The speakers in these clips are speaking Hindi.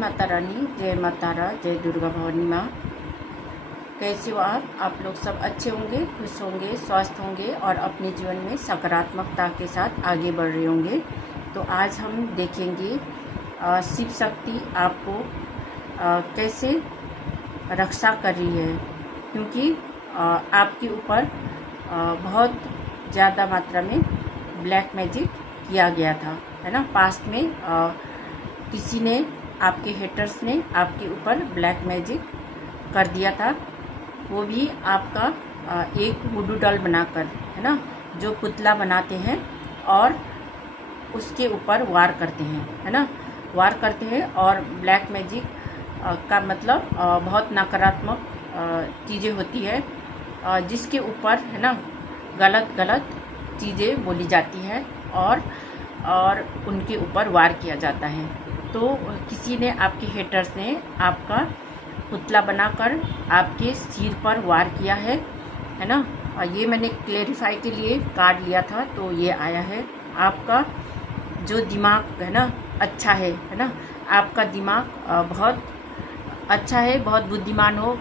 माता रानी, जय माता रा, जय दुर्गा भवानी माँ। कैसे हो आप लोग सब अच्छे होंगे, खुश होंगे, स्वस्थ होंगे और अपने जीवन में सकारात्मकता के साथ आगे बढ़ रहे होंगे। तो आज हम देखेंगे शिव शक्ति आपको कैसे रक्षा कर रही है, क्योंकि आपके ऊपर बहुत ज़्यादा मात्रा में ब्लैक मैजिक किया गया था, है ना। पास्ट में किसी ने, आपके हेटर्स ने आपके ऊपर ब्लैक मैजिक कर दिया था। वो भी आपका एक वुडू डॉल बनाकर, है ना, जो पुतला बनाते हैं और उसके ऊपर वार करते हैं, है ना, वार करते हैं। और ब्लैक मैजिक का मतलब बहुत नकारात्मक चीज़ें होती है, जिसके ऊपर, है ना, गलत गलत चीज़ें बोली जाती है और उनके ऊपर वार किया जाता है। तो किसी ने, आपके हेटर्स ने आपका पुतला बनाकर आपके सिर पर वार किया है ना। और ये मैंने क्लेरिफाई के लिए कार्ड लिया था, तो ये आया है। आपका जो दिमाग है ना अच्छा है ना, आपका दिमाग बहुत अच्छा है, बहुत बुद्धिमान हो,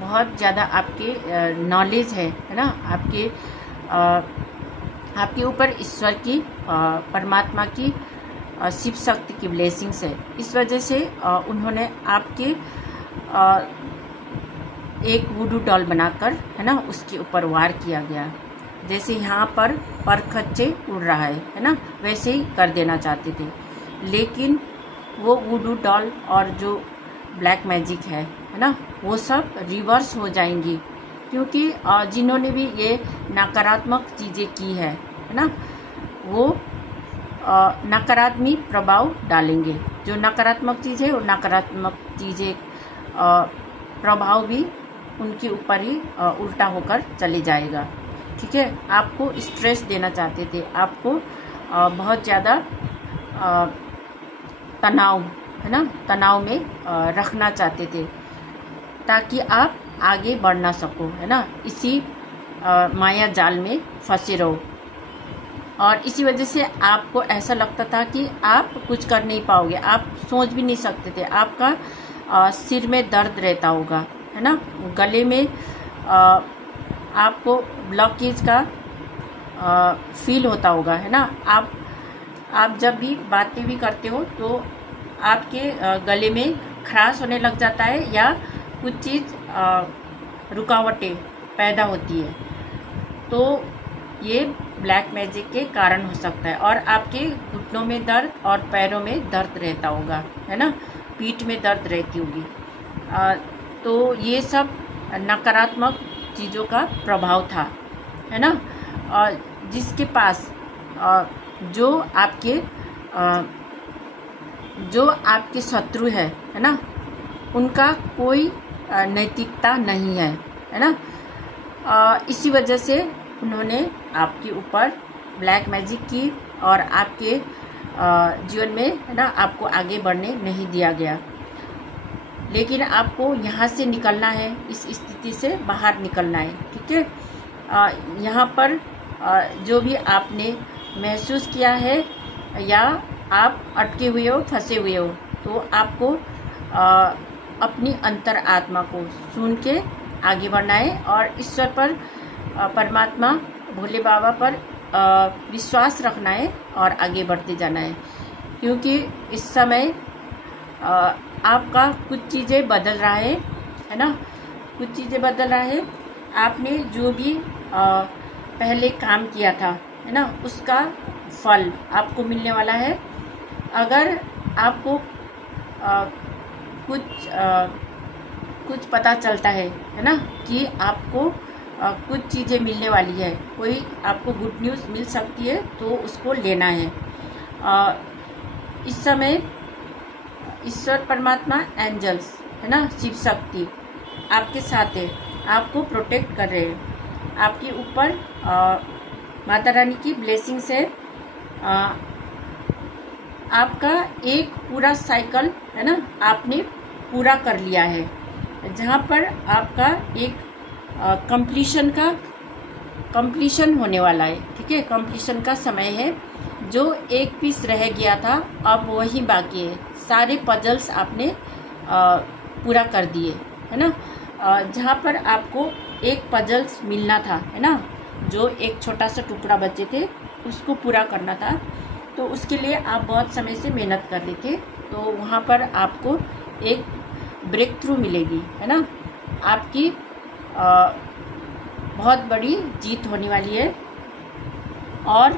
बहुत ज़्यादा आपके नॉलेज है ना, आपके ऊपर ईश्वर की, परमात्मा की, शिव शक्ति की ब्लेसिंग्स है। इस वजह से उन्होंने आपके एक वुडू डॉल बनाकर, है ना, उसके ऊपर वार किया गया। जैसे यहाँ पर खच्चे उड़ रहा है ना, वैसे ही कर देना चाहते थे। लेकिन वो वुडू डॉल और जो ब्लैक मैजिक है ना, वो सब रिवर्स हो जाएंगी, क्योंकि जिन्होंने भी ये नकारात्मक चीज़ें की है ना, वो नकारात्मक प्रभाव डालेंगे। जो नकारात्मक चीज़ है, वो नकारात्मक चीज़ें प्रभाव भी उनके ऊपर ही उल्टा होकर चले जाएगा। ठीक है, आपको स्ट्रेस देना चाहते थे, आपको बहुत ज़्यादा तनाव, है ना, तनाव में रखना चाहते थे, ताकि आप आगे बढ़ ना सको, है ना, इसी माया जाल में फंसे रहो। और इसी वजह से आपको ऐसा लगता था कि आप कुछ कर नहीं पाओगे, आप सोच भी नहीं सकते थे। आपका सिर में दर्द रहता होगा, है ना, गले में आपको ब्लॉकेज का फील होता होगा, है ना। आप जब भी बातें भी करते हो तो आपके गले में खराश होने लग जाता है, या कुछ चीज़ रुकावटें पैदा होती है, तो ये ब्लैक मैजिक के कारण हो सकता है। और आपके घुटनों में दर्द और पैरों में दर्द रहता होगा, है ना, पीठ में दर्द रहती होगी। तो ये सब नकारात्मक चीज़ों का प्रभाव था, है ना। और जिसके पास जो आपके शत्रु है ना, उनका कोई नैतिकता नहीं है ना। इसी वजह से उन्होंने आपके ऊपर ब्लैक मैजिक की और आपके जीवन में, है ना, आपको आगे बढ़ने नहीं दिया गया। लेकिन आपको यहाँ से निकलना है, इस स्थिति से बाहर निकलना है। ठीक है, यहाँ पर जो भी आपने महसूस किया है, या आप अटके हुए हो, फंसे हुए हो, तो आपको अपनी अंतर आत्मा को सुन के आगे बढ़ना है और ईश्वर पर, परमात्मा भोले बाबा पर विश्वास रखना है और आगे बढ़ते जाना है। क्योंकि इस समय आपका कुछ चीज़ें बदल रहा है ना, कुछ चीज़ें बदल रहा है। आपने जो भी पहले काम किया था, है ना, उसका फल आपको मिलने वाला है। अगर आपको कुछ पता चलता है ना, कि आपको कुछ चीज़ें मिलने वाली है, कोई आपको गुड न्यूज़ मिल सकती है, तो उसको लेना है। इस समय ईश्वर, परमात्मा, एंजल्स, है ना, शिव शक्ति आपके साथ है, आपको प्रोटेक्ट कर रहे हैं। आपके ऊपर माता रानी की ब्लेसिंग्स है। आपका एक पूरा साइकिल, है ना, आपने पूरा कर लिया है, जहाँ पर आपका एक कंप्लीशन होने वाला है। ठीक है, कंप्लीशन का समय है। जो एक पीस रह गया था, अब वही बाकी है। सारे पजल्स आपने पूरा कर दिए, है ना। जहाँ पर आपको एक पजल्स मिलना था, है ना, जो एक छोटा सा टुकड़ा बचे थे उसको पूरा करना था, तो उसके लिए आप बहुत समय से मेहनत कर रहे थे, तो वहाँ पर आपको एक ब्रेक थ्रू मिलेगी, है ना। आपकी बहुत बड़ी जीत होने वाली है और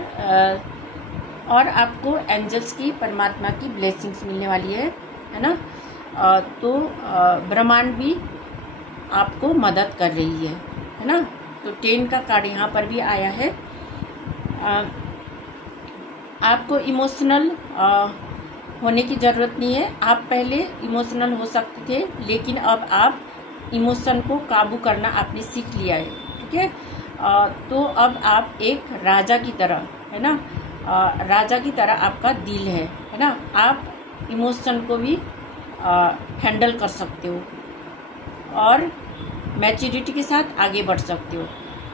आपको एंजल्स की, परमात्मा की ब्लेसिंग्स मिलने वाली है ना। तो ब्रह्मांड भी आपको मदद कर रही है ना। तो 10 का कार्ड यहाँ पर भी आया है। आपको इमोशनल होने की ज़रूरत नहीं है। आप पहले इमोशनल हो सकते थे, लेकिन अब आप इमोशन को काबू करना आपने सीख लिया है, ठीक है। तो अब आप एक राजा की तरह, है ना, राजा की तरह आपका दिल है ना। आप इमोशन को भी हैंडल कर सकते हो और मैच्योरिटी के साथ आगे बढ़ सकते हो।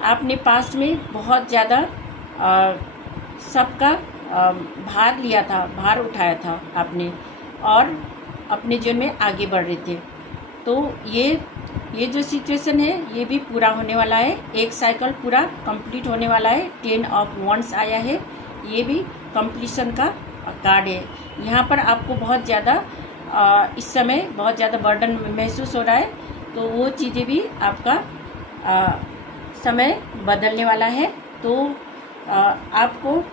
आपने पास्ट में बहुत ज़्यादा सबका भार लिया था, भार उठाया था आपने, और अपने जीवन में आगे बढ़ रहे थे। तो ये जो सिचुएशन है ये भी पूरा होने वाला है। एक साइकिल पूरा कंप्लीट होने वाला है। 10 ऑफ वॉन्ड्स आया है, ये भी कंप्लीशन का कार्ड है। यहाँ पर आपको बहुत ज़्यादा इस समय बहुत ज़्यादा बर्डन महसूस हो रहा है, तो वो चीज़ें भी आपका समय बदलने वाला है। तो आपको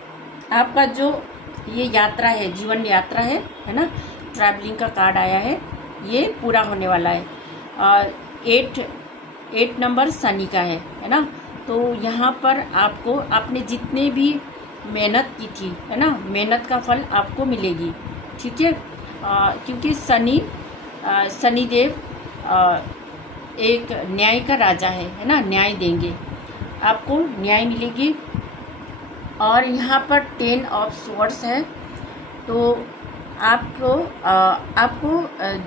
आपका जो ये यात्रा है, जीवन यात्रा है ना, ट्रैवलिंग का कार्ड आया है, ये पूरा होने वाला है। 8 नंबर शनि का है ना। तो यहाँ पर आपको आपने जितने भी मेहनत की थी, है ना, मेहनत का फल आपको मिलेगी, ठीक है। क्योंकि शनिदेव एक न्याय का राजा है ना, न्याय देंगे, आपको न्याय मिलेगी। और यहाँ पर 10 ऑफ स्वॉर्ड्स है। तो आपको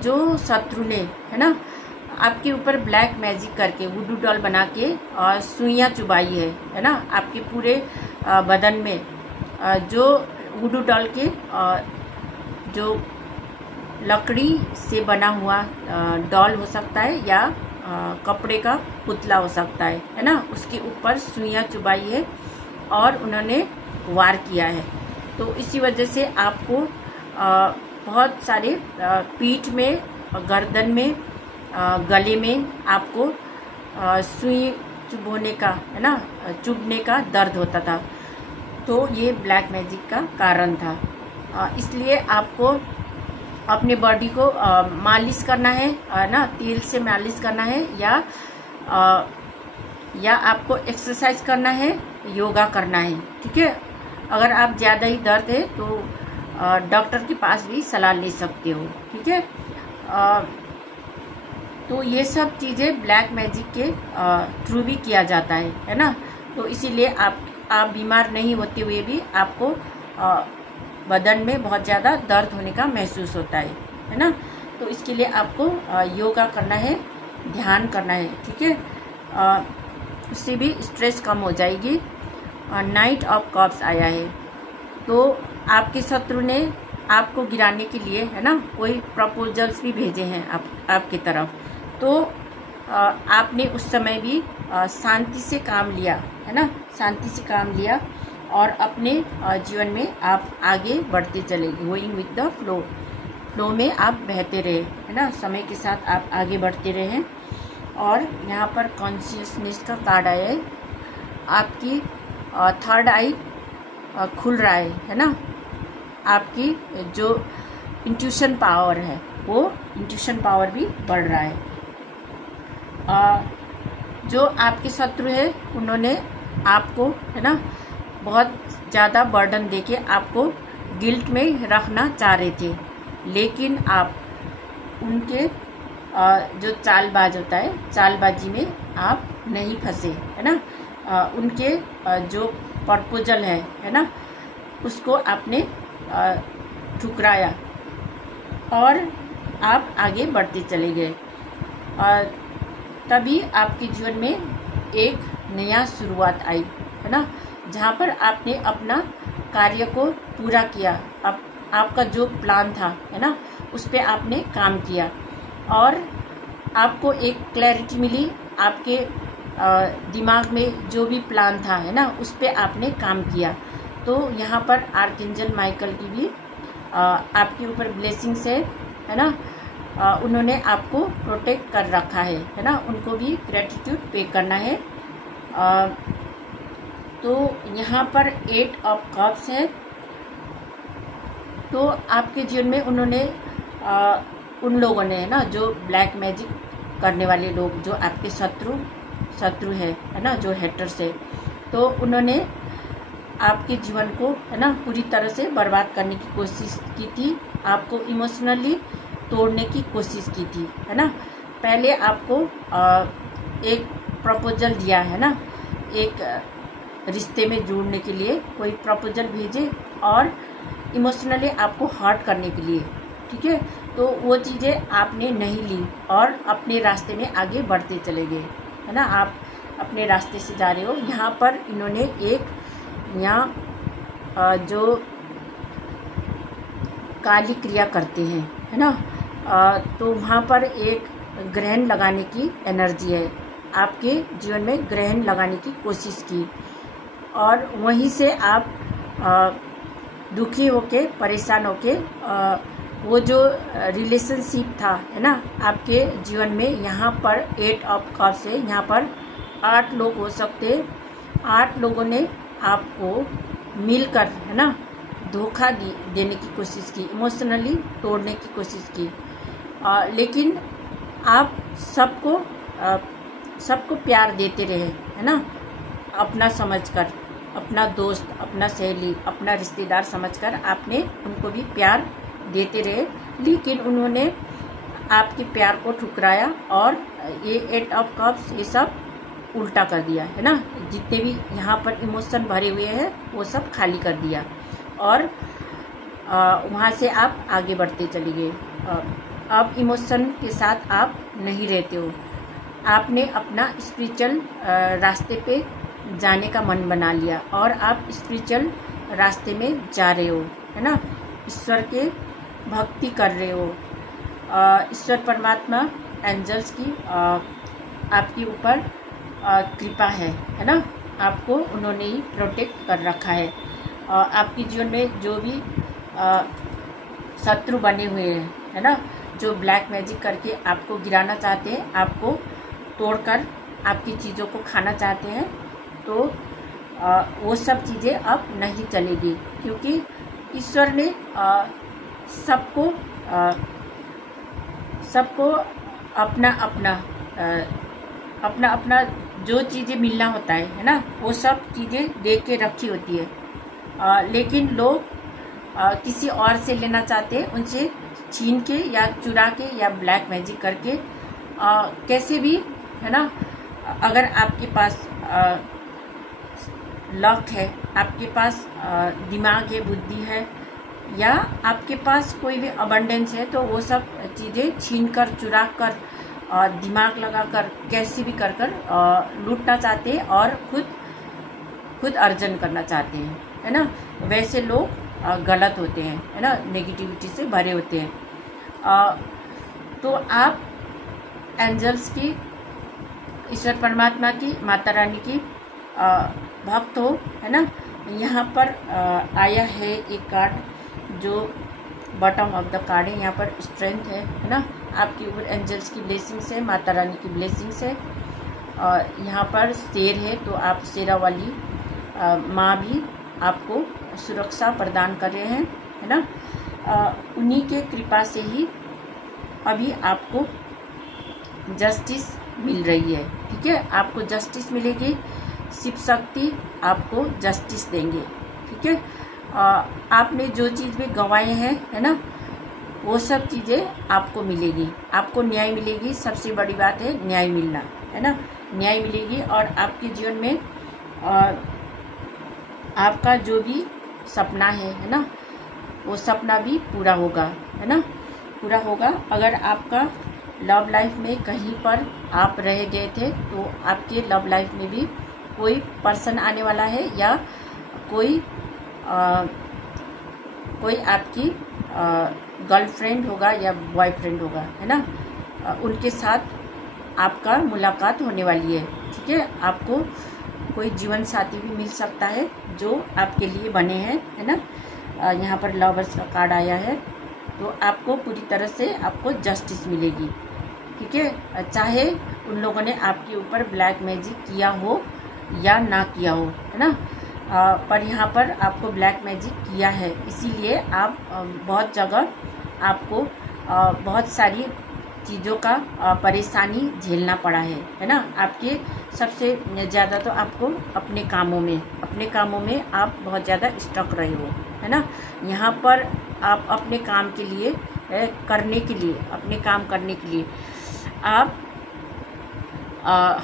जो शत्रु ने, है ना, आपके ऊपर ब्लैक मैजिक करके वुडू डॉल बना के और सुइयाँ चुबाई है ना, आपके पूरे बदन में, जो वुडू डॉल के जो लकड़ी से बना हुआ डॉल हो सकता है या कपड़े का पुतला हो सकता है ना, उसके ऊपर सुइयाँ चुबाई है और उन्होंने वार किया है। तो इसी वजह से आपको बहुत सारे पीठ में, गर्दन में, गले में आपको सुई चुभोने का, है ना, चुभने का दर्द होता था। तो ये ब्लैक मैजिक का कारण था। इसलिए आपको अपने बॉडी को मालिश करना है ना, तेल से मालिश करना है, या आपको एक्सरसाइज करना है, योगा करना है, ठीक है। अगर आप ज़्यादा ही दर्द है तो डॉक्टर के पास भी सलाह ले सकते हो, ठीक है। तो ये सब चीज़ें ब्लैक मैजिक के थ्रू भी किया जाता है ना। तो इसीलिए आप बीमार नहीं होते हुए भी आपको बदन में बहुत ज़्यादा दर्द होने का महसूस होता है ना। तो इसके लिए आपको योगा करना है, ध्यान करना है, ठीक है। उससे भी स्ट्रेस कम हो जाएगी। नाइट ऑफ कप्स आया है। तो आपके शत्रु ने आपको गिराने के लिए, है ना, कोई प्रपोजल्स भी भेजे हैं आपकी तरफ। तो आपने उस समय भी शांति से काम लिया, है ना, शांति से काम लिया और अपने जीवन में आप आगे बढ़ते चले, गोइंग विद द फ्लो में आप बहते रहे, है ना, समय के साथ आप आगे बढ़ते रहे। और यहाँ पर कॉन्शियसनेस का कार्ड आया है। आपकी थर्ड आई खुल रहा है ना। आपकी जो इंट्यूशन पावर है, वो इंट्यूशन पावर भी बढ़ रहा है। जो आपके शत्रु है उन्होंने आपको, है ना, बहुत ज़्यादा बर्डन देके आपको गिल्ट में रखना चाह रहे थे, लेकिन आप उनके जो चालबाज होता है, चालबाजी में आप नहीं फंसे, है ना। उनके जो प्रपोजल है ना, उसको आपने ठुकराया और आप आगे बढ़ते चले गए। तभी आपके जीवन में एक नया शुरुआत आई, है ना, जहाँ पर आपने अपना कार्य को पूरा किया। आपका जो प्लान था, है ना, उस पर आपने काम किया और आपको एक क्लैरिटी मिली, आपके दिमाग में जो भी प्लान था, है ना, उस पर आपने काम किया। तो यहाँ पर आर्कएंजल माइकल की भी आपके ऊपर ब्लेसिंग्स है ना, उन्होंने आपको प्रोटेक्ट कर रखा है ना, उनको भी ग्रेटिट्यूड पे करना है। तो यहाँ पर 8 ऑफ कप्स है। तो आपके जीवन में उन्होंने उन लोगों ने, है ना, जो ब्लैक मैजिक करने वाले लोग, जो आपके शत्रु है ना, जो हेटर्स है, तो उन्होंने आपके जीवन को, है ना, पूरी तरह से बर्बाद करने की कोशिश की थी, आपको इमोशनली तोड़ने की कोशिश की थी, है ना। पहले आपको एक प्रपोजल दिया, है ना, एक रिश्ते में जुड़ने के लिए कोई प्रपोजल भेजे और इमोशनली आपको हर्ट करने के लिए, ठीक है। तो वो चीज़ें आपने नहीं ली और अपने रास्ते में आगे बढ़ते चले गए, है ना, आप अपने रास्ते से जा रहे हो। यहाँ पर इन्होंने एक यहाँ जो काली क्रिया करते हैं, है ना, तो वहाँ पर एक ग्रहण लगाने की एनर्जी है, आपके जीवन में ग्रहण लगाने की कोशिश की और वहीं से आप दुखी होके, परेशान होके, वो जो रिलेशनशिप था, है ना, आपके जीवन में, यहाँ पर 8 ऑफ कप्स से यहाँ पर 8 लोग हो सकते, 8 लोगों ने आपको मिलकर, है ना, धोखा देने की कोशिश की, इमोशनली तोड़ने की कोशिश की, लेकिन आप सबको प्यार देते रहे, है ना, अपना समझकर, अपना दोस्त, अपना सहेली, अपना रिश्तेदार समझकर आपने उनको भी प्यार देते रहे, लेकिन उन्होंने आपके प्यार को ठुकराया और ये 8 ऑफ कप्स ये सब उल्टा कर दिया, है ना। जितने भी यहाँ पर इमोशन भरे हुए हैं वो सब खाली कर दिया और वहाँ से आप आगे बढ़ते चले गए। अब इमोशन के साथ आप नहीं रहते हो, आपने अपना स्पिरिचुअल रास्ते पे जाने का मन बना लिया और आप स्पिरिचुअल रास्ते में जा रहे हो, है ना, ईश्वर के भक्ति कर रहे हो। ईश्वर परमात्मा, एंजल्स की आपके ऊपर कृपा है ना, आपको उन्होंने ही प्रोटेक्ट कर रखा है। आपके जीवन में जो भी शत्रु बने हुए हैं, है ना, जो ब्लैक मैजिक करके आपको गिराना चाहते हैं, आपको तोड़कर आपकी चीज़ों को खाना चाहते हैं, तो वो सब चीज़ें अब नहीं चलेगी, क्योंकि ईश्वर ने सबको अपना जो चीज़ें मिलना होता है ना, वो सब चीज़ें दे के रखी होती है, लेकिन लोग किसी और से लेना चाहते हैं, उनसे छीन के या चुरा के या ब्लैक मैजिक करके, कैसे भी, है ना। अगर आपके पास लक है, आपके पास दिमाग है, बुद्धि है, या आपके पास कोई भी अबंडेंस है, तो वो सब चीज़ें छीन कर, चुरा कर, दिमाग लगाकर, कैसे भी कर लूटना चाहते हैं और खुद अर्जन करना चाहते हैं, है ना। वैसे लोग गलत होते हैं, है ना, नेगेटिविटी से भरे होते हैं। तो आप एंजल्स की, ईश्वर परमात्मा की, माता रानी की भक्त हो, है ना। यहाँ पर आया है एक कार्ड जो बॉटम ऑफ द कार्ड है, यहाँ पर स्ट्रेंथ है ना, आपके ऊपर एंजल्स की ब्लेसिंग्स है, माता रानी की ब्लेसिंग्स है। यहाँ पर शेर है, तो आप शेरा वाली माँ भी आपको सुरक्षा प्रदान कर रहे हैं, है ना। उन्हीं के कृपा से ही अभी आपको जस्टिस मिल रही है, ठीक है। आपको जस्टिस मिलेगी, शिव शक्ति आपको जस्टिस देंगे, ठीक है। आपने जो चीज़ भी गंवाए हैं, है ना, वो सब चीज़ें आपको मिलेगी, आपको न्याय मिलेगी। सबसे बड़ी बात है न्याय मिलना, है ना, न्याय मिलेगी। और आपके जीवन में आपका जो भी सपना है ना, वो सपना भी पूरा होगा, है ना, पूरा होगा। अगर आपका लव लाइफ में कहीं पर आप रह गए थे, तो आपके लव लाइफ में भी कोई पर्सन आने वाला है, या कोई आपकी गर्लफ्रेंड होगा या बॉयफ्रेंड होगा, है ना, उनके साथ आपका मुलाकात होने वाली है। ठीक है, आपको कोई जीवन साथी भी मिल सकता है जो आपके लिए बने हैं, है ना। यहाँ पर लवर्स का कार्ड आया है, तो आपको पूरी तरह से आपको जस्टिस मिलेगी। ठीक है, चाहे उन लोगों ने आपके ऊपर ब्लैक मैजिक किया हो या ना किया हो, है ना, पर यहाँ पर आपको ब्लैक मैजिक किया है, इसीलिए आप बहुत जगह आपको बहुत सारी चीज़ों का परेशानी झेलना पड़ा है ना। आपके सबसे ज़्यादा तो आपको अपने कामों में आप बहुत ज़्यादा स्टक रहे हो, है ना। यहाँ पर आप अपने काम के लिए अपने काम करने के लिए आप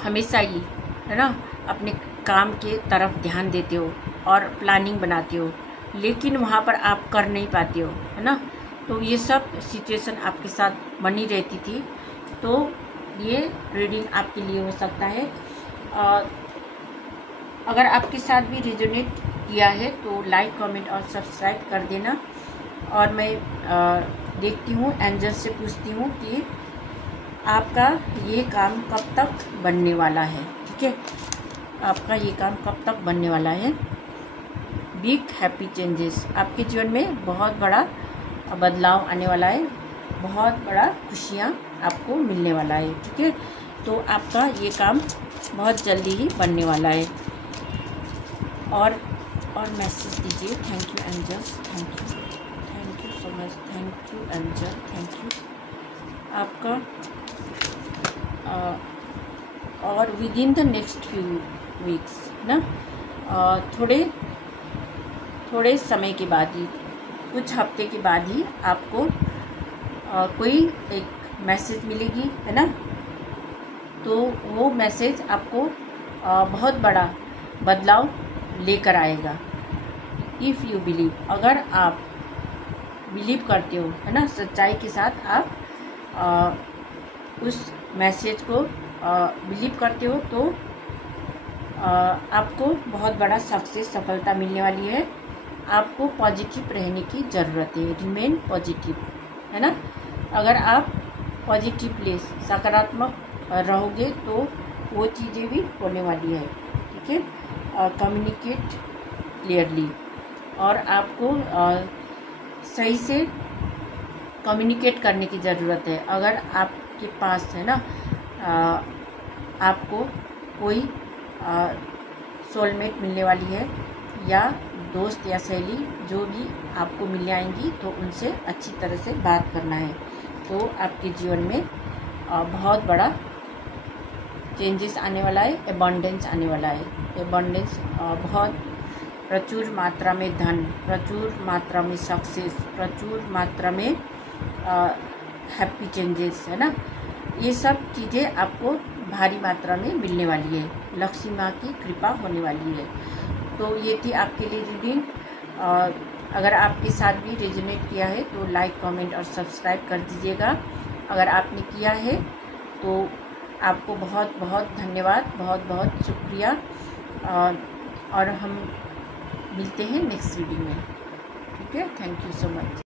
हमेशा ही, है ना, अपने काम के तरफ ध्यान देते हो और प्लानिंग बनाते हो, लेकिन वहाँ पर आप कर नहीं पाते हो, है ना। तो ये सब सिचुएशन आपके साथ बनी रहती थी, तो ये रीडिंग आपके लिए हो सकता है। अगर आपके साथ भी रेजोनेट किया है तो लाइक, कमेंट और सब्सक्राइब कर देना। और मैं देखती हूँ, एंजल से पूछती हूँ कि आपका ये काम कब तक बनने वाला है। ठीक है, आपका ये काम कब तक बनने वाला है। बिग हैप्पी चेंजेस, आपके जीवन में बहुत बड़ा बदलाव आने वाला है, बहुत बड़ा खुशियाँ आपको मिलने वाला है। ठीक है, तो आपका ये काम बहुत जल्दी ही बनने वाला है। और मैसेज दीजिए। Thank you angels, thank you so much, thank you angel, thank you. आपका और within the next few weeks ना, थोड़े समय के बाद ही, कुछ हफ्ते के बाद ही आपको कोई एक मैसेज मिलेगी, है ना। तो वो मैसेज आपको बहुत बड़ा बदलाव लेकर आएगा। इफ़ यू बिलीव, अगर आप बिलीव करते हो, है ना, सच्चाई के साथ आप उस मैसेज को बिलीव करते हो, तो आपको बहुत बड़ा सक्सेस, सफलता मिलने वाली है। आपको पॉजिटिव रहने की ज़रूरत है, रिमेन पॉजिटिव, है ना। अगर आप पॉजिटिवली सकारात्मक रहोगे तो वो चीज़ें भी होने वाली है। ठीक है, कम्युनिकेट क्लियरली, और आपको सही से कम्युनिकेट करने की ज़रूरत है। अगर आपके पास, है ना, आपको कोई सोलमेट मिलने वाली है या दोस्त या सहेली जो भी आपको मिलने आएंगी, तो उनसे अच्छी तरह से बात करना है, तो आपके जीवन में बहुत बड़ा चेंजेस आने वाला है, एबंडेंस आने वाला है। एबंडेंस, बहुत प्रचुर मात्रा में धन, प्रचुर मात्रा में सक्सेस, प्रचुर मात्रा में हैप्पी चेंजेस, है ना। ये सब चीज़ें आपको भारी मात्रा में मिलने वाली है, लक्ष्मी माँ की कृपा होने वाली है। तो ये थी आपके लिए रीडिंग। अगर आपके साथ भी रेजोनेट किया है तो लाइक, कमेंट और सब्सक्राइब कर दीजिएगा। अगर आपने किया है तो आपको बहुत बहुत धन्यवाद, बहुत बहुत शुक्रिया। और हम मिलते हैं नेक्स्ट रीडिंग में। ठीक है, थैंक यू सो मच।